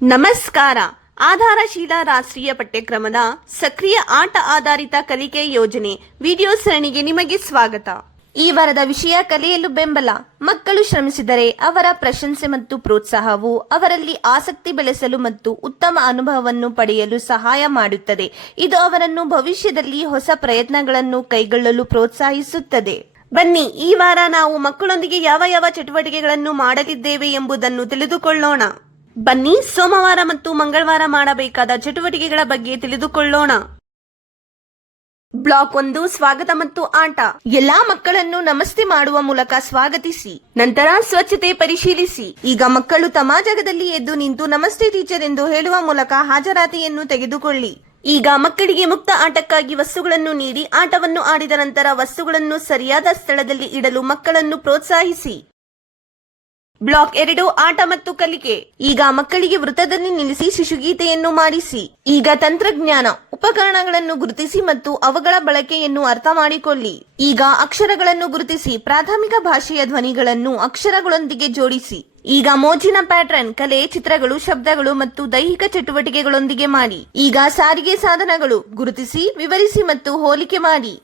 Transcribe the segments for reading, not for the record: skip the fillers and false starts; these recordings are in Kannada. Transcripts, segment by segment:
ನಮಸ್ಕಾರ. ಆಧಾರಶೀಲ ರಾಷ್ಟ್ರೀಯ ಪಠ್ಯಕ್ರಮದ ಸಕ್ರಿಯ ಆಟ ಆಧಾರಿತ ಕಲಿಕೆ ಯೋಜನೆ ವಿಡಿಯೋ ಸರಣಿಗೆ ನಿಮಗೆ ಸ್ವಾಗತ. ಈ ವಾರದ ವಿಷಯ ಕಲಿಯಲು ಬೆಂಬಲ. ಮಕ್ಕಳು ಶ್ರಮಿಸಿದರೆ ಅವರ ಪ್ರಶಂಸೆ ಮತ್ತು ಪ್ರೋತ್ಸಾಹವು ಅವರಲ್ಲಿ ಆಸಕ್ತಿ ಬೆಳೆಸಲು ಮತ್ತು ಉತ್ತಮ ಅನುಭವವನ್ನು ಪಡೆಯಲು ಸಹಾಯ ಮಾಡುತ್ತದೆ. ಇದು ಅವರನ್ನು ಭವಿಷ್ಯದಲ್ಲಿ ಹೊಸ ಪ್ರಯತ್ನಗಳನ್ನು ಕೈಗೊಳ್ಳಲು ಪ್ರೋತ್ಸಾಹಿಸುತ್ತದೆ. ಬನ್ನಿ, ಈ ವಾರ ನಾವು ಮಕ್ಕಳೊಂದಿಗೆ ಯಾವ ಯಾವ ಚಟುವಟಿಕೆಗಳನ್ನು ಮಾಡಲಿದ್ದೇವೆ ಎಂಬುದನ್ನು ತಿಳಿದುಕೊಳ್ಳೋಣ. ಬನ್ನಿ, ಸೋಮವಾರ ಮತ್ತು ಮಂಗಳವಾರ ಮಾಡಬೇಕಾದ ಚಟುವಟಿಕೆಗಳ ಬಗ್ಗೆ ತಿಳಿದುಕೊಳ್ಳೋಣ. ಬ್ಲಾಕ್ 1, ಸ್ವಾಗತ ಮತ್ತು ಆಟ. ಎಲ್ಲಾ ಮಕ್ಕಳನ್ನು ನಮಸ್ತೆ ಮಾಡುವ ಮೂಲಕ ಸ್ವಾಗತಿಸಿ. ನಂತರ ಸ್ವಚ್ಛತೆ ಪರಿಶೀಲಿಸಿ. ಈಗ ಮಕ್ಕಳು ತಮ್ಮ ಜಾಗದಲ್ಲಿ ಎದ್ದು ನಿಂತು ನಮಸ್ತೆ ಟೀಚರ್ ಎಂದು ಹೇಳುವ ಮೂಲಕ ಹಾಜರಾತಿಯನ್ನು ತೆಗೆದುಕೊಳ್ಳಿ. ಈಗ ಮಕ್ಕಳಿಗೆ ಮುಕ್ತ ಆಟಕ್ಕಾಗಿ ವಸ್ತುಗಳನ್ನು ನೀಡಿ ಆಟವನ್ನು ಆಡಿದ ನಂತರ ವಸ್ತುಗಳನ್ನು ಸರಿಯಾದ ಸ್ಥಳದಲ್ಲಿ ಇಡಲು ಮಕ್ಕಳನ್ನು ಪ್ರೋತ್ಸಾಹಿಸಿ. ಬ್ಲಾಕ್ 2, ಆಟ ಮತ್ತು ಕಲಿಕೆ. ಈಗ ಮಕ್ಕಳಿಗೆ ವೃತ್ತದಲ್ಲಿ ನಿಲ್ಲಿಸಿ ಶಿಶುಗೀತೆಯನ್ನು ಮಾಡಿಸಿ. ಈಗ ತಂತ್ರಜ್ಞಾನ. ಉಪಕರಣಗಳನ್ನು ಗುರುತಿಸಿ ಮತ್ತು ಅವುಗಳ ಬಳಕೆಯನ್ನು ಅರ್ಥ ಮಾಡಿಕೊಳ್ಳಿ. ಈಗ ಅಕ್ಷರಗಳನ್ನು ಗುರುತಿಸಿ. ಪ್ರಾಥಮಿಕ ಭಾಷೆಯ ಧ್ವನಿಗಳನ್ನು ಅಕ್ಷರಗಳೊಂದಿಗೆ ಜೋಡಿಸಿ. ಈಗ ಮೋಜಿನ ಪ್ಯಾಟರ್ನ್. ಕಲೆ, ಚಿತ್ರಗಳು, ಶಬ್ದಗಳು ಮತ್ತು ದೈಹಿಕ ಚಟುವಟಿಕೆಗಳೊಂದಿಗೆ ಮಾಡಿ. ಈಗ ಸಾರಿಗೆ ಸಾಧನಗಳು. ಗುರುತಿಸಿ, ವಿವರಿಸಿ ಮತ್ತು ಹೋಲಿಕೆ ಮಾಡಿ.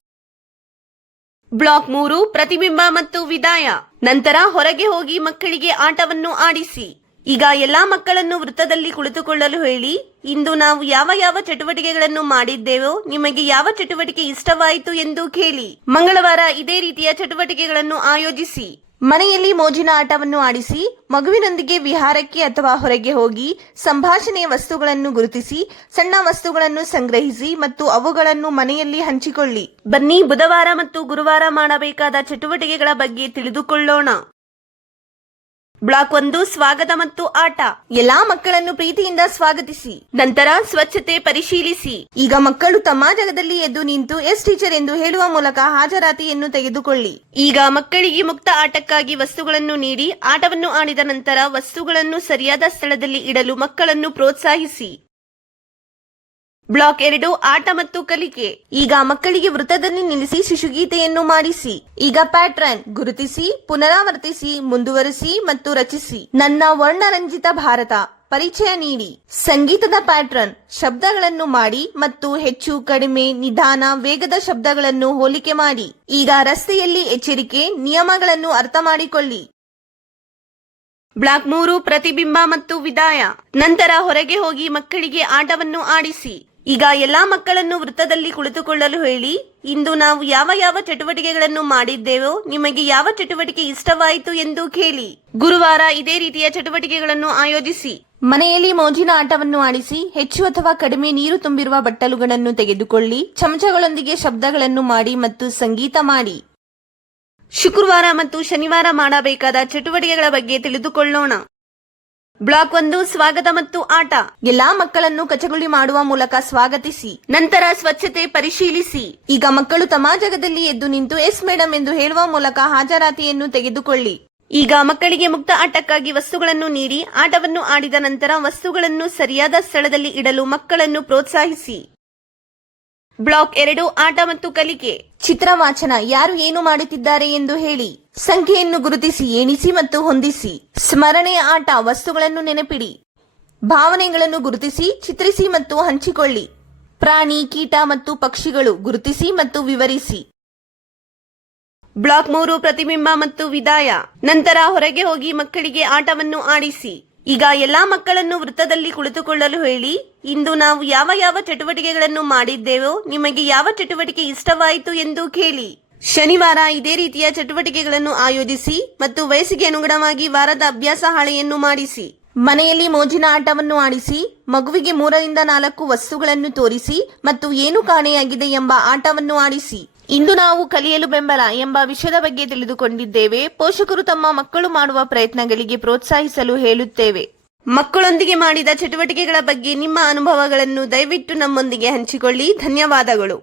ಬ್ಲಾಕ್ 3, ಪ್ರತಿಬಿಂಬ ಮತ್ತು ವಿದಾಯ. ನಂತರ ಹೊರಗೆ ಹೋಗಿ ಮಕ್ಕಳಿಗೆ ಆಟವನ್ನು ಆಡಿಸಿ. ಈಗ ಎಲ್ಲಾ ಮಕ್ಕಳನ್ನು ವೃತ್ತದಲ್ಲಿ ಕುಳಿತುಕೊಳ್ಳಲು ಹೇಳಿ. ಇಂದು ನಾವು ಯಾವ ಯಾವ ಚಟುವಟಿಕೆಗಳನ್ನು ಮಾಡಿದ್ದೇವೋ ನಿಮಗೆ ಯಾವ ಚಟುವಟಿಕೆ ಇಷ್ಟವಾಯಿತು ಎಂದು ಕೇಳಿ. ಮಂಗಳವಾರ ಇದೇ ರೀತಿಯ ಚಟುವಟಿಕೆಗಳನ್ನು ಆಯೋಜಿಸಿ. ಮನೆಯಲ್ಲಿ ಮೋಜಿನ ಆಟವನ್ನು ಆಡಿಸಿ. ಮಗುವಿನೊಂದಿಗೆ ವಿಹಾರಕ್ಕೆ ಅಥವಾ ಹೊರಗೆ ಹೋಗಿ. ಸಂಭಾಷಣೆಯ ವಸ್ತುಗಳನ್ನು ಗುರುತಿಸಿ. ಸಣ್ಣ ವಸ್ತುಗಳನ್ನು ಸಂಗ್ರಹಿಸಿ ಮತ್ತು ಅವುಗಳನ್ನು ಮನೆಯಲ್ಲಿ ಹಂಚಿಕೊಳ್ಳಿ. ಬನ್ನಿ, ಬುಧವಾರ ಮತ್ತು ಗುರುವಾರ ಮಾಡಬೇಕಾದ ಚಟುವಟಿಕೆಗಳ ಬಗ್ಗೆ ತಿಳಿದುಕೊಳ್ಳೋಣ. ಬ್ಲಾಕ್ 1, ಸ್ವಾಗತ ಮತ್ತು ಆಟ. ಎಲ್ಲಾ ಮಕ್ಕಳನ್ನು ಪ್ರೀತಿಯಿಂದ ಸ್ವಾಗತಿಸಿ. ನಂತರ ಸ್ವಚ್ಛತೆ ಪರಿಶೀಲಿಸಿ. ಈಗ ಮಕ್ಕಳು ತಮ್ಮ ಜಾಗದಲ್ಲಿ ಎದ್ದು ನಿಂತು ಎಸ್ ಟೀಚರ್ ಎಂದು ಹೇಳುವ ಮೂಲಕ ಹಾಜರಾತಿಯನ್ನು ತೆಗೆದುಕೊಳ್ಳಿ. ಈಗ ಮಕ್ಕಳಿಗೆ ಮುಕ್ತ ಆಟಕ್ಕಾಗಿ ವಸ್ತುಗಳನ್ನು ನೀಡಿ ಆಟವನ್ನು ಆಡಿದ ನಂತರ ವಸ್ತುಗಳನ್ನು ಸರಿಯಾದ ಸ್ಥಳದಲ್ಲಿ ಇಡಲು ಮಕ್ಕಳನ್ನು ಪ್ರೋತ್ಸಾಹಿಸಿ. ಬ್ಲಾಕ್ 2, ಆಟ ಮತ್ತು ಕಲಿಕೆ. ಈಗ ಮಕ್ಕಳಿಗೆ ವೃತ್ತದಲ್ಲಿ ನಿಲ್ಲಿಸಿ ಶಿಶುಗೀತೆಯನ್ನು ಮಾಡಿಸಿ. ಈಗ ಪ್ಯಾಟ್ರನ್. ಗುರುತಿಸಿ, ಪುನರಾವರ್ತಿಸಿ, ಮುಂದುವರಿಸಿ ಮತ್ತು ರಚಿಸಿ. ನನ್ನ ವರ್ಣರಂಜಿತ ಭಾರತ. ಪರಿಚಯ ನೀಡಿ. ಸಂಗೀತದ ಪ್ಯಾಟ್ರನ್. ಶಬ್ದಗಳನ್ನು ಮಾಡಿ ಮತ್ತು ಹೆಚ್ಚು, ಕಡಿಮೆ, ನಿಧಾನ, ವೇಗದ ಶಬ್ದಗಳನ್ನು ಹೋಲಿಕೆ ಮಾಡಿ. ಈಗ ರಸ್ತೆಯಲ್ಲಿ ಎಚ್ಚರಿಕೆ. ನಿಯಮಗಳನ್ನು ಅರ್ಥ ಮಾಡಿಕೊಳ್ಳಿ. ಬ್ಲಾಕ್ 3, ಪ್ರತಿಬಿಂಬ ಮತ್ತು ವಿದಾಯ. ನಂತರ ಹೊರಗೆ ಹೋಗಿ ಮಕ್ಕಳಿಗೆ ಆಟವನ್ನು ಆಡಿಸಿ. ಈಗ ಎಲ್ಲಾ ಮಕ್ಕಳನ್ನು ವೃತ್ತದಲ್ಲಿ ಕುಳಿತುಕೊಳ್ಳಲು ಹೇಳಿ. ಇಂದು ನಾವು ಯಾವ ಯಾವ ಚಟುವಟಿಕೆಗಳನ್ನು ಮಾಡಿದ್ದೇವೋ ನಿಮಗೆ ಯಾವ ಚಟುವಟಿಕೆ ಇಷ್ಟವಾಯಿತು ಎಂದು ಕೇಳಿ. ಗುರುವಾರ ಇದೇ ರೀತಿಯ ಚಟುವಟಿಕೆಗಳನ್ನು ಆಯೋಜಿಸಿ. ಮನೆಯಲ್ಲಿ ಮೋಜಿನ ಆಟವನ್ನು ಆಡಿಸಿ. ಹೆಚ್ಚು ಅಥವಾ ಕಡಿಮೆ ನೀರು ತುಂಬಿರುವ ಬಟ್ಟಲುಗಳನ್ನು ತೆಗೆದುಕೊಳ್ಳಿ. ಚಮಚಗಳೊಂದಿಗೆ ಶಬ್ದಗಳನ್ನು ಮಾಡಿ ಮತ್ತು ಸಂಗೀತ ಮಾಡಿ. ಶುಕ್ರವಾರ ಮತ್ತು ಶನಿವಾರ ಮಾಡಬೇಕಾದ ಚಟುವಟಿಕೆಗಳ ಬಗ್ಗೆ ತಿಳಿದುಕೊಳ್ಳೋಣ. ಬ್ಲಾಕ್ 1, ಸ್ವಾಗತ ಮತ್ತು ಆಟ. ಎಲ್ಲಾ ಮಕ್ಕಳನ್ನು ಕಚಗುಳಿ ಮಾಡುವ ಮೂಲಕ ಸ್ವಾಗತಿಸಿ. ನಂತರ ಸ್ವಚ್ಛತೆ ಪರಿಶೀಲಿಸಿ. ಈಗ ಮಕ್ಕಳು ತಮ್ಮ ಜಾಗದಲ್ಲಿ ಎದ್ದು ನಿಂತು ಎಸ್ ಮೇಡಂ ಎಂದು ಹೇಳುವ ಮೂಲಕ ಹಾಜರಾತಿಯನ್ನು ತೆಗೆದುಕೊಳ್ಳಿ. ಈಗ ಮಕ್ಕಳಿಗೆ ಮುಕ್ತ ಆಟಕ್ಕಾಗಿ ವಸ್ತುಗಳನ್ನು ನೀಡಿ ಆಟವನ್ನು ಆಡಿದ ನಂತರ ವಸ್ತುಗಳನ್ನು ಸರಿಯಾದ ಸ್ಥಳದಲ್ಲಿ ಇಡಲು ಮಕ್ಕಳನ್ನು ಪ್ರೋತ್ಸಾಹಿಸಿ. ಬ್ಲಾಕ್ 2, ಆಟ ಮತ್ತು ಕಲಿಕೆ. ಚಿತ್ರವಾಚನ. ಯಾರು ಏನು ಮಾಡುತ್ತಿದ್ದಾರೆ ಎಂದು ಹೇಳಿ. ಸಂಖ್ಯೆಯನ್ನು ಗುರುತಿಸಿ, ಎಣಿಸಿ ಮತ್ತು ಹೊಂದಿಸಿ. ಸ್ಮರಣೆಯ ಆಟ. ವಸ್ತುಗಳನ್ನು ನೆನಪಿಡಿ. ಭಾವನೆಗಳನ್ನು ಗುರುತಿಸಿ, ಚಿತ್ರಿಸಿ ಮತ್ತು ಹಂಚಿಕೊಳ್ಳಿ. ಪ್ರಾಣಿ, ಕೀಟ ಮತ್ತು ಪಕ್ಷಿಗಳು. ಗುರುತಿಸಿ ಮತ್ತು ವಿವರಿಸಿ. ಬ್ಲಾಕ್ 3, ಪ್ರತಿಬಿಂಬ ಮತ್ತು ವಿದಾಯ. ನಂತರ ಹೊರಗೆ ಹೋಗಿ ಮಕ್ಕಳಿಗೆ ಆಟವನ್ನು ಆಡಿಸಿ. ಈಗ ಎಲ್ಲಾ ಮಕ್ಕಳನ್ನು ವೃತ್ತದಲ್ಲಿ ಕುಳಿತುಕೊಳ್ಳಲು ಹೇಳಿ. ಇಂದು ನಾವು ಯಾವ ಯಾವ ಚಟುವಟಿಕೆಗಳನ್ನು ಮಾಡಿದ್ದೇವೋ ನಿಮಗೆ ಯಾವ ಚಟುವಟಿಕೆ ಇಷ್ಟವಾಯಿತು ಎಂದು ಕೇಳಿ. ಶನಿವಾರ ಇದೇ ರೀತಿಯ ಚಟುವಟಿಕೆಗಳನ್ನು ಆಯೋಜಿಸಿ ಮತ್ತು ವಯಸ್ಸಿಗೆ ಅನುಗುಣವಾಗಿ ವಾರದ ಅಭ್ಯಾಸ ಹಾಳೆಯನ್ನು ಮಾಡಿಸಿ. ಮನೆಯಲ್ಲಿ ಮೋಜಿನ ಆಟವನ್ನು ಆಡಿಸಿ. ಮಗುವಿಗೆ 3 ರಿಂದ 4 ವಸ್ತುಗಳನ್ನು ತೋರಿಸಿ ಮತ್ತು ಏನು ಕಾಣೆಯಾಗಿದೆ ಎಂಬ ಆಟವನ್ನು ಆಡಿಸಿ. ಇಂದು ನಾವು ಕಲಿಯಲು ಬೆಂಬಲ ಎಂಬ ವಿಷಯದ ಬಗ್ಗೆ ತಿಳಿದುಕೊಂಡಿದ್ದೇವೆ. ಪೋಷಕರು ತಮ್ಮ ಮಕ್ಕಳು ಮಾಡುವ ಪ್ರಯತ್ನಗಳಿಗೆ ಪ್ರೋತ್ಸಾಹಿಸಲು ಹೇಳುತ್ತೇವೆ. ಮಕ್ಕಳೊಂದಿಗೆ ಮಾಡಿದ ಚಟುವಟಿಕೆಗಳ ಬಗ್ಗೆ ನಿಮ್ಮ ಅನುಭವಗಳನ್ನು ದಯವಿಟ್ಟು ನಮ್ಮೊಂದಿಗೆ ಹಂಚಿಕೊಳ್ಳಿ. ಧನ್ಯವಾದಗಳು.